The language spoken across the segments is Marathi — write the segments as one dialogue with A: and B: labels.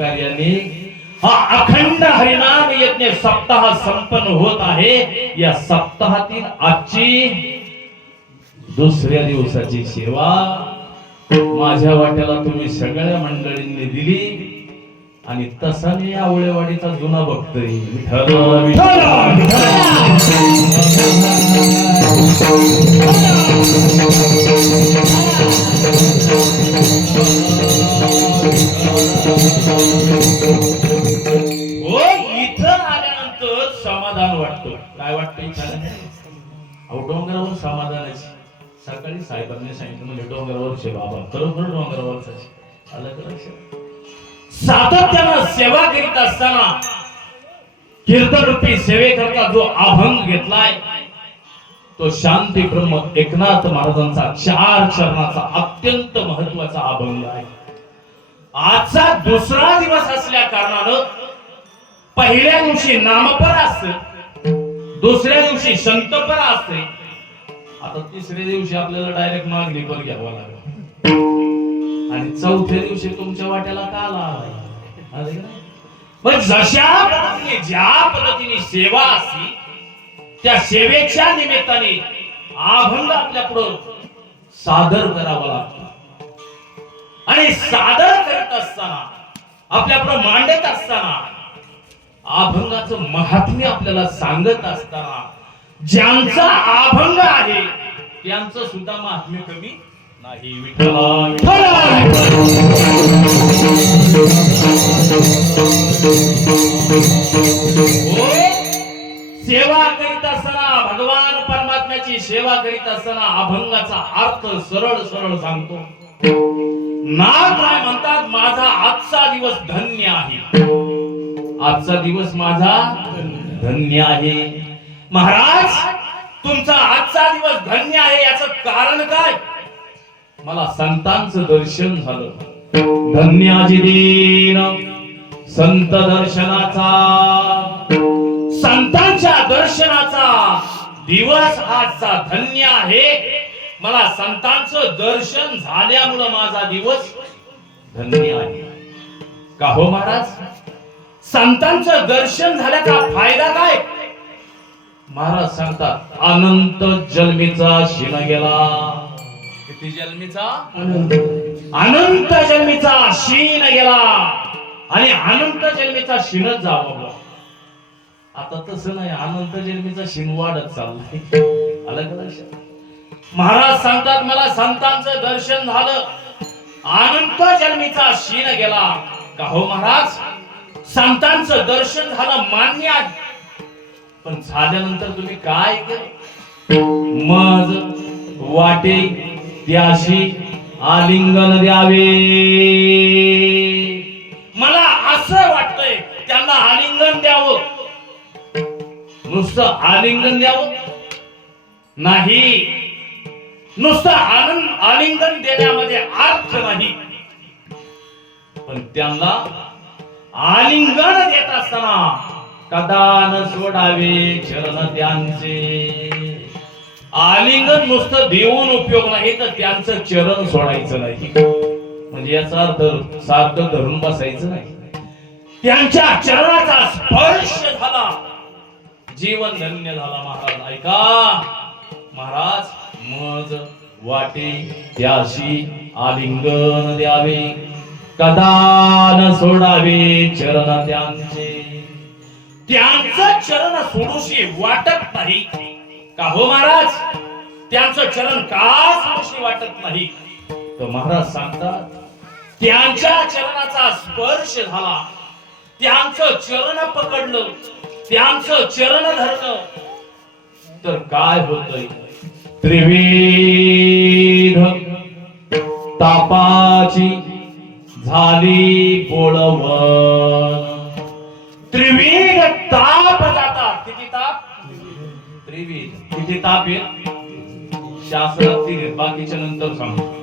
A: सहकार्याने हा अखंड हरिनाम यज्ञ सप्ताह संपन्न होत आहे. या सप्ताहातील आजची दुसऱ्या दिवसाची सेवा माझ्या वाट्याला तुम्ही सगळ्या मंडळींनी दिली आणि तसा मी आवळेवाडीचा जुना बघतोय विठ्ठल. हो इथं आल्यानंतर समाधान वाटतं. काय वाटतं अहो डोंगरावर समाधानाची सकाळी साहेबांनी सांगितलं म्हणजे डोंगरावर शे बाबा खरोखर डोंगरावरच आलं तर सातत्यानं सेवा करीत असताना कीर्तनरूपी सेवेकरता जो अभंग घेतलाय तो शांती ब्रह्म एकनाथ महाराजांचा चार चरणाचा अत्यंत महत्त्वाचा अभंग आहे. आजचा दुसरा दिवस असल्या कारणानं पहिल्या दिवशी नामपर असत दुसऱ्या दिवशी संतपर असते. आता तिसऱ्या दिवशी आपल्याला डायरेक्ट मागणी पण घ्यावा लागेल. आणि चौथ्या दिवशी तुमच्या वाट्याला का आला पण जशा पद्धतीने ज्या पद्धतीने सेवा असती त्या सेवेच्या निमित्ताने आभंग आपल्या पुढं सादर करावा लागतो. आणि सादर करत असताना आपल्याकडं मांडत असताना अभंगाचं महात्म्य आपल्याला सांगत असताना ज्यांचा अभंग आहे त्यांचं सुद्धा महात्म्य कमी नाही सेवा करीत असताना भगवान परमात्म्याची सेवा करीत असताना अभंगाचा अर्थ सरळ सरळ सांगतो. नाथ काय म्हणतात माझा आजचा दिवस धन्य आहे. आजचा दिवस माझा धन्य आहे. महाराज तुमचा आजचा दिवस धन्य आहे याच कारण काय? मला संतांचं दर्शन झालं. धन्याजी दिन. संत दर्शनाचा. संतांच्या दर्शनाचा दिवस आजचा धन्य आहे. मला संतांचं दर्शन झाल्यामुळं माझा दिवस धन्य आहे. का हो महाराज? संतांचं दर्शन झाल्याचा फायदा काय? महाराज सांगतात अनंत जन्मीचा शिन गेला. किती जन्मीचा? अनंत. जन्मीचा शीन गेला. आणि अनंत जन्मीचा शिनच जावा आता तसं नाही अनंत जन्मीचा शिन वाढत चाललाय. का लक्षात? महाराज सांगतात मला संतांचं दर्शन झालं. अनंत जन्मीचा शीन गेला. का हो महाराज? संतांचं दर्शन झालं मान्य आहे. पण झाल्यानंतर तुम्ही काय केलं? मज वाटे त्याशी आलिंगन द्यावे. मला असं वाटतंय त्यांना आलिंगन द्यावं. नुसतं आलिंगन द्यावं? नाही. नुसतं आनंद आलिंगन देण्यामध्ये अर्थ नाही. पण त्यांना आलिंगन देत असताना कदा न सोडावे चरण त्यांचे. आलिंगन नुसतं देऊन उपयोग नाही तर त्यांचं चरण सोडायचं नाही. म्हणजे याचा अर्थ सार्थ धरून बसायचं नाही. त्यांच्या चरणाचा स्पर्श झाला. जीवन धन्य झाला महाराज. ऐका महाराज. मज वाटे त्याशी आलिंगन द्यावे. कदा न सोडावे चरण त्यांचे. त्यांचं चरण सोडूशी वाटत नाही. का हो महाराज? त्यांचं चरण का सोडूशी वाटत नाही? तर महाराज सांगतात त्यांच्या चरणाचा स्पर्श झाला. त्यांचं चरण पकडलं. त्यांचं चरण धरलं. तर काय होतंय? त्रिविध तापाची झाली पोळवण त्रिविध ताप जातात किती ताप? त्रिविध. किती ताप येत शास्त्रातील बाकीच्या नंतर सांगतो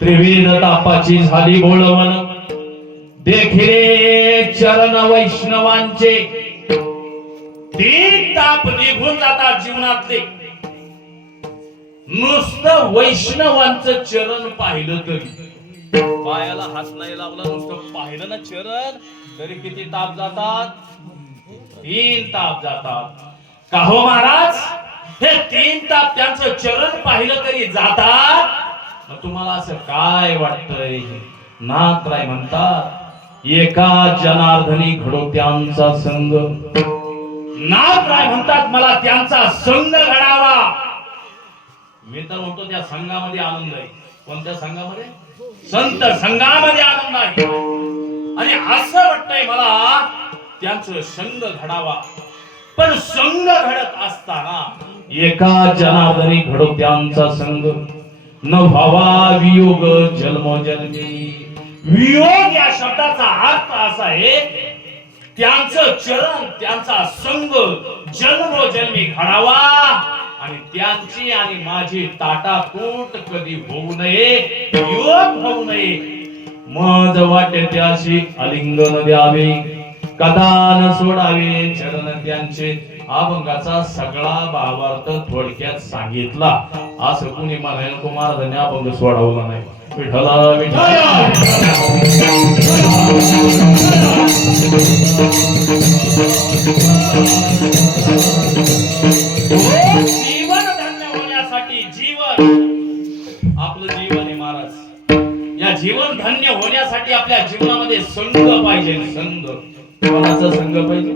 A: त्रिविध तापाची झाली बोळवण. देखिले चरण वैष्णवांचे. तीन ताप निघून जातात जीवनातले. नुसतं वैष्णवांचं चरण पाहिलं तरी. पायाला हात नाही लावला नुसतं पाहिलं ना चरण तरी किती ताप जातात? तीन ताप जातात. का हो महाराज? हे तीन ताप त्यांचं चरण पाहिलं तरी जातात? मग तुम्हाला असं काय वाटतंय? नाथराय म्हणतात एका जनार्दनी घडो त्यांचा संग. नाथराय म्हणतात मला त्यांचा संघ घडावा. मी तर म्हणतो त्या संघामध्ये आनंद आहे. कोणत्या संघामध्ये? संत संघामध्ये आनंद आहे. आणि असं वाटतंय मला त्यांचं संघ घडावा. पण संघ घडत असताना एका जनार्दनी घडो त्यांचा संघ. न व्हावा वियोग जन्मोजन्मी. वियोग या शब्दाचा अर्थ असा आहे त्यांचं चरण त्यांचा संघ जन्मोजन्मी घडावा. आणि त्यांची आणि माझी ताटातूट कधी होऊ नये योग होऊ नये. मज वाटे त्याशी अलिंगन द्यावे कदान सोडावे चरण त्यांचे. अभंगाचा सगळा भावार्थ थोडक्यात सांगितला. असं कुणी म्हणाल कुमार अभंग सोडवला नाही. विठला विठला जीवन धन्य होण्यासाठी जीवन. आपलं जीवन आहे महाराज. या जीवन धन्य होण्यासाठी आपल्या जीवनामध्ये संघ पाहिजे संघ. कोणाचा संघ पाहिजे?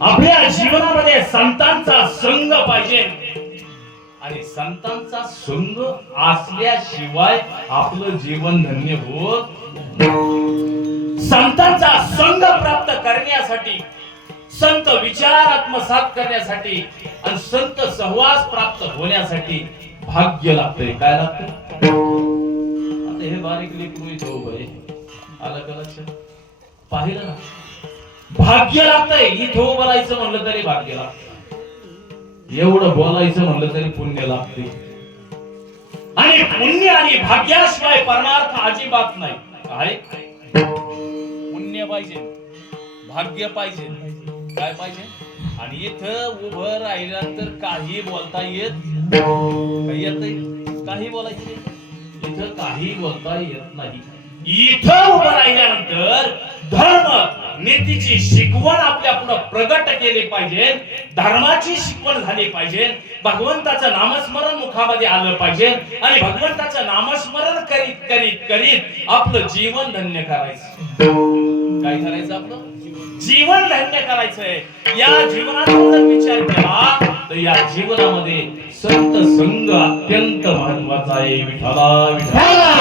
A: आपल्या जीवनामध्ये संतांचा संघ पाहिजे. आणि संतांचा संघ असल्याशिवाय आपलं जीवन धन्य होत संतांचा संघ प्राप्त करण्यासाठी संत विचार आत्मसात करण्यासाठी आणि संत सहवास प्राप्त होण्यासाठी भाग्य लागतंय. काय लागतं आता हे बारीक लेकरू इथं उभं आलं का लक्षात पाहिलं ना? भाग्य लागतंय. इथं ठेव बोलायचं म्हणलं तरी भाग्य लागतं एवढं बोलायचं म्हणलं तरी पुण्य लागते आणि पुण्य आणि भाग्याशिवाय परमार्थ अजिबात नाही. काय? पुण्य पाहिजे. भाग्य पाहिजे. काय पाहिजे? आणि इथं उभं राहिल्यानंतर काही बोलता येत काही येत काही बोलायचं नाही. इथं काही बोलता येत नाही. इथं उभं राहिल्यानंतर धर्म नीतीची शिकवण आपल्या पुढे प्रगट केली पाहिजे. धर्माची शिकवण झाली पाहिजे. भगवंताचं नामस्मरण मुखामध्ये आलं पाहिजे. आणि भगवंताचं नामस्मरण करीत करीत करीत आपलं जीवन धन्य करायचं. काय करायचं आपलं? जीवन धन्य करायचंय. या जीवनाचा जर विचार केला तर या जीवनामध्ये संत संघ अत्यंत महत्त्वाचा आहे. विठाला विठाला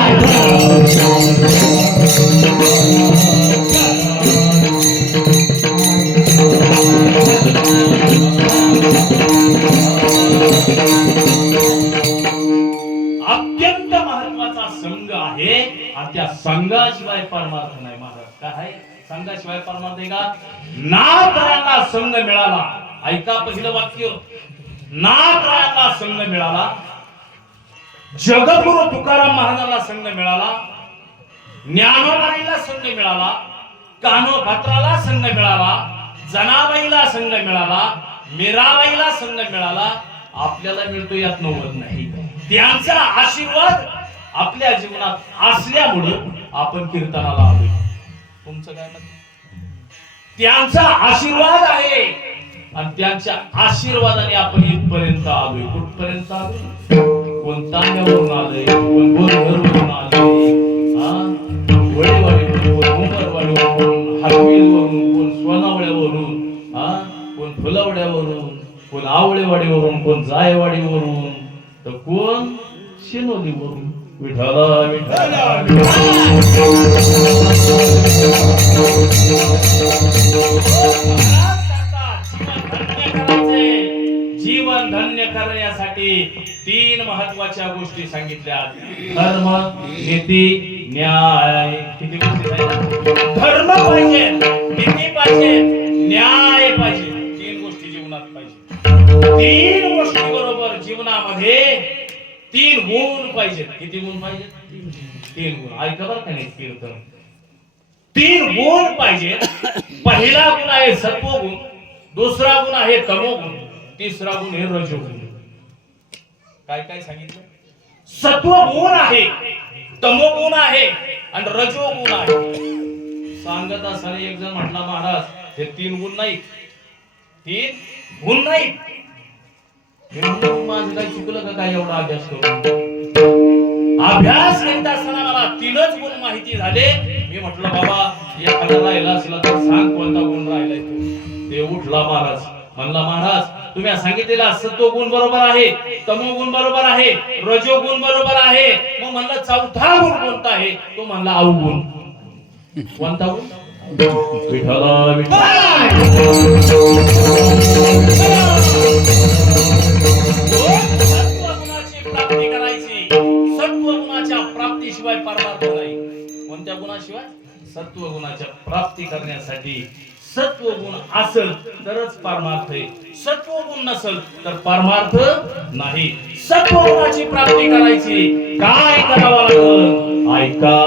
A: संघाशिवाय परमार्थ आहे का? नात्रायांना संघ मिळाला. ऐका पहिलं वाक्य. नात्रायांना संघ मिळाला. जगद्गुरु तुकाराम महाराजांना संघ मिळाला. ज्ञानोबाईला संघ मिळाला. कानोपात्राला संघ मिळाला. जनाबाईला संघ मिळाला. मीराबाईला संघ मिळाला. आपल्याला मिळतो यात नव्वद नाही. त्यांचा आशीर्वाद आपल्या जीवनात असल्यामुळं आपण कीर्तनाला आलो. तुमचं काय मत? त्यांचा आशीर्वाद आहे. आणि त्यांच्या आशीर्वादाने आपण इथपर्यंत आलोय. कुठपर्यंत आलोय? कोण वरून आलोय कोण बोरघरवरून आलोय? हा? वडेवाडीवरून कोण मुंबरवाडीवरून कोण हातवीलवरून कोण सोनावळ्यावरून हा? कोण फुलवड्यावरून कोण आवळेवाडीवरून कोण जायवाडीवरून? तर कोण शिनोलीवरून? विठाला विठाला जीवन धन्य करण्यासाठी तीन महत्त्वाच्या गोष्टी सांगितल्या. धर्म नीती न्याय. किती गोष्टी धर्म पाहिजे नीती पाहिजे न्याय पाहिजे. तीन गोष्टी जीवनात पाहिजे. तीन गोष्टी बरोबर जीवनामध्ये तीन गुण पाहिजेत. किती गुण पाहिजेत? तीन गुण. ऐका बरं का नाही कीर्तन. तीन गुण पाहिजे पहिला गुण आहे सत्वगुण दुसरा गुण आहे तमोगुण. तिसरा गुण हे रजोगुण. काय काय सांगितलं? सत्वगुण आहे. तमोगुण आहे आणि रजोगुण आहे. सांगत असताना एक जण म्हटला महाराज हे तीन गुण नाही तीन गुण नाही माझं काही चुकलं का काय एवढा अभ्यास करून? अभ्यास करीत असताना मला तीनच गुण माहिती झाले. मी म्हटलं बाबा एखादा राहिला असला तर सांग कोणता गुण राहिलाय तू. ते उठला महाराज. म्हणला महाराज तुम्ही सांगितलेला सत्व गुण बरोबर आहे तमो गुण बरोबर आहे रजो गुण बरोबर आहे. मग म्हणलं चौथा गुण कोणता आहे? तो म्हणला अवगुण कोणता गुण? विठ्ठला सत्वगुणाची गुणाशिवाय परमार्थ नाही. कोणत्या गुणाशिवाय? सत्व गुणाच्या प्राप्ती करण्यासाठी सत्व गुण असल तरच परमार्थ आहे सत्व गुण नसल तर परमार्थ नाही. सत्व गुणाची प्राप्ती करायची. काय करावं लागलं? ऐका.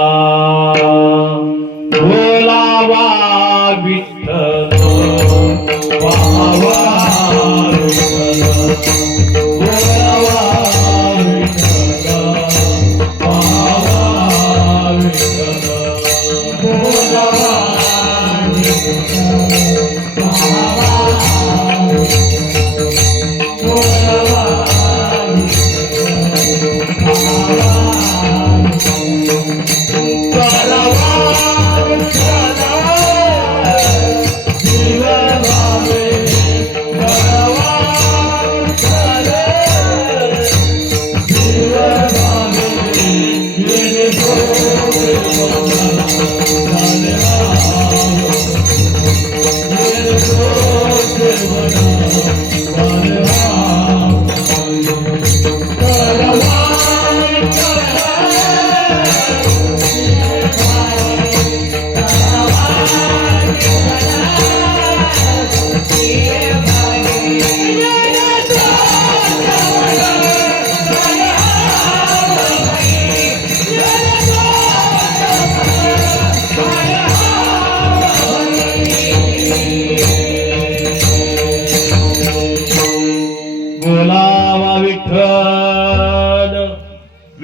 A: बोला.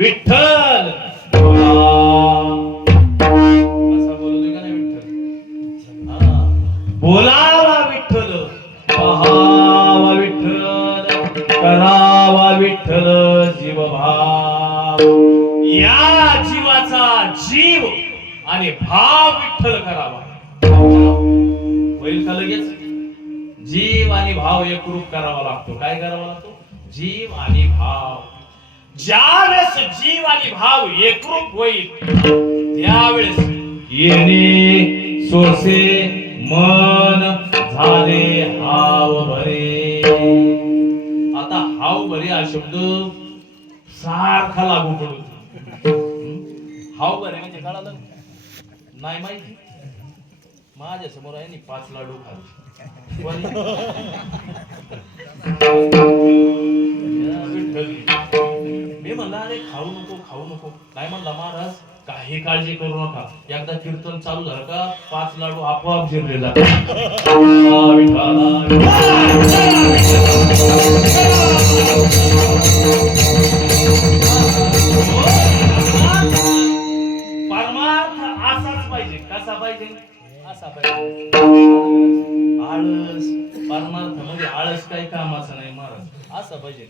A: विठ्ठल भाव होईल. त्यावेळेस येणे सोसे मन झाले हाव भरे आता हाव भरे हा शब्द सारखा लागू पडतो हाव भरे म्हणजे कळालं नाही माहिती. माझ्यासमोर आहे नि पाच लाडू खाली म्हणला अरे खाऊ नको खाऊ नको. नाही म्हणला महाराज काही काळजी करू नका. एकदा कीर्तन चालू झालं का पाच लाडू आपोआप जिरले जाते परमार्थ असाच पाहिजे. कसा पाहिजे? असा पाहिजे. आळस. परमार्थ म्हणजे आळस काही कामाचं नाही महाराज. असं पाहिजे.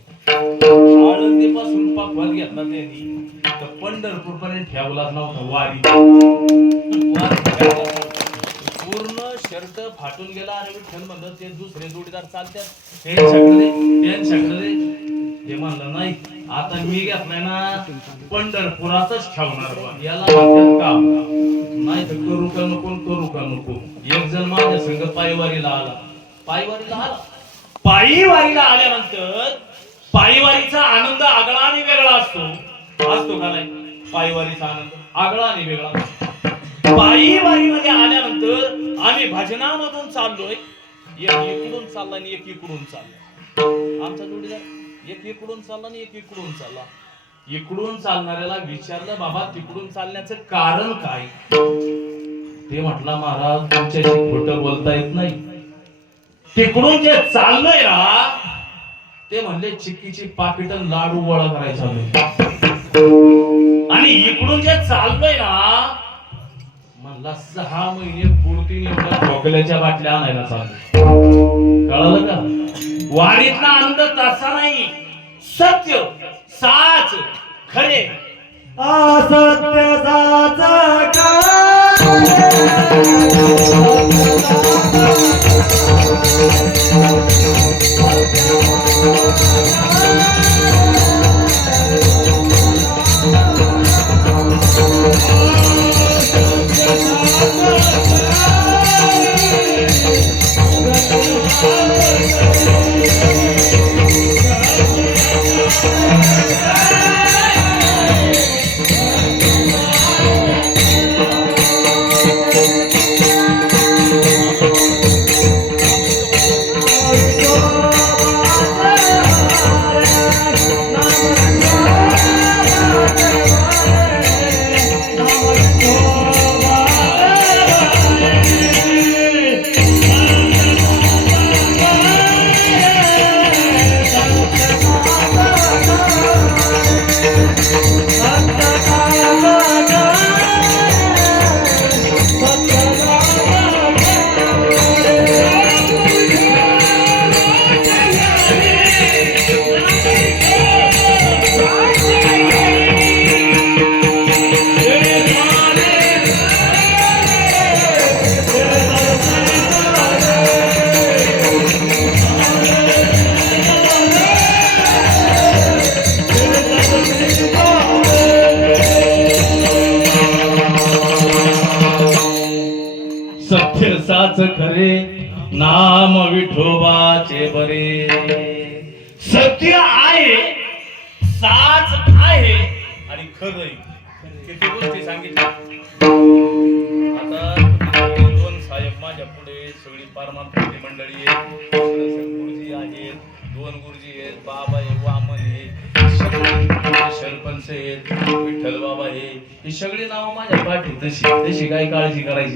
A: आळंदीपासून पाकवात घेतला त्यांनी. तर पंढरपूर पर्यंत ठेवलाच नव्हता वारी. पूर्ण शर्ट फाटून गेला आणि विठ्ठल म्हणलं ते दुसरे जोडीदार चालतात ते छकडे त्यांच्याकडे म्हणलं नाही आता मी घेतलाय ना पंढरपुरातच ठेवणार याला काम नाही तर करू का नको करू का नको. एक जण माझ्या संग पायवारीला आला. पायवारीला आला. पायीवारीला आल्यानंतर पायीवारीचा आनंद आगळा आणि वेगळा असतो. असतो का नाही? पायीवारीचा आनंद आगळा आणि वेगळा असतो. पायीवारीमध्ये आल्यानंतर आम्ही भजनामधून चाललोय. एक इकडून चालला आणि एक इकडून चालला. आमचा जोडीदार एक इकडून चालला आणि एक इकडून चालला. इकडून चालणाऱ्याला विचारलं बाबा तिकडून चालण्याचं कारण काय? ते म्हटलं महाराज तुमच्याशी खोटं बोलता येत नाही. तिकडून जे चाललंय ना ते म्हणले चिक्कीची पाकिट लाडू गोळा करायचा आणि इकडून जे चाललंय ना म्हणला सहा महिने पूर्ती एवढ्या बाटल्या आणायला चाललो कळलं का? वारीतला आनंद तसा नाही. सत्य साच खरे. सत्य साच खरे. Yeah. नाम विठोबाचे बरे. सत्य आहे साच आहे आणि खरंय किती गोष्टी सांगितल्या. आता दोन साहेब माझ्या पुढे सगळी पारमार्थी मंडळी आहेत गुरुजी आहेत दोन गुरुजी आहेत बाबा आहे वामन आहे सरपंच आहेत विठ्ठल बाबा आहे ही सगळी नावं माझ्या पाठी तशी तशी काही काळजी करायची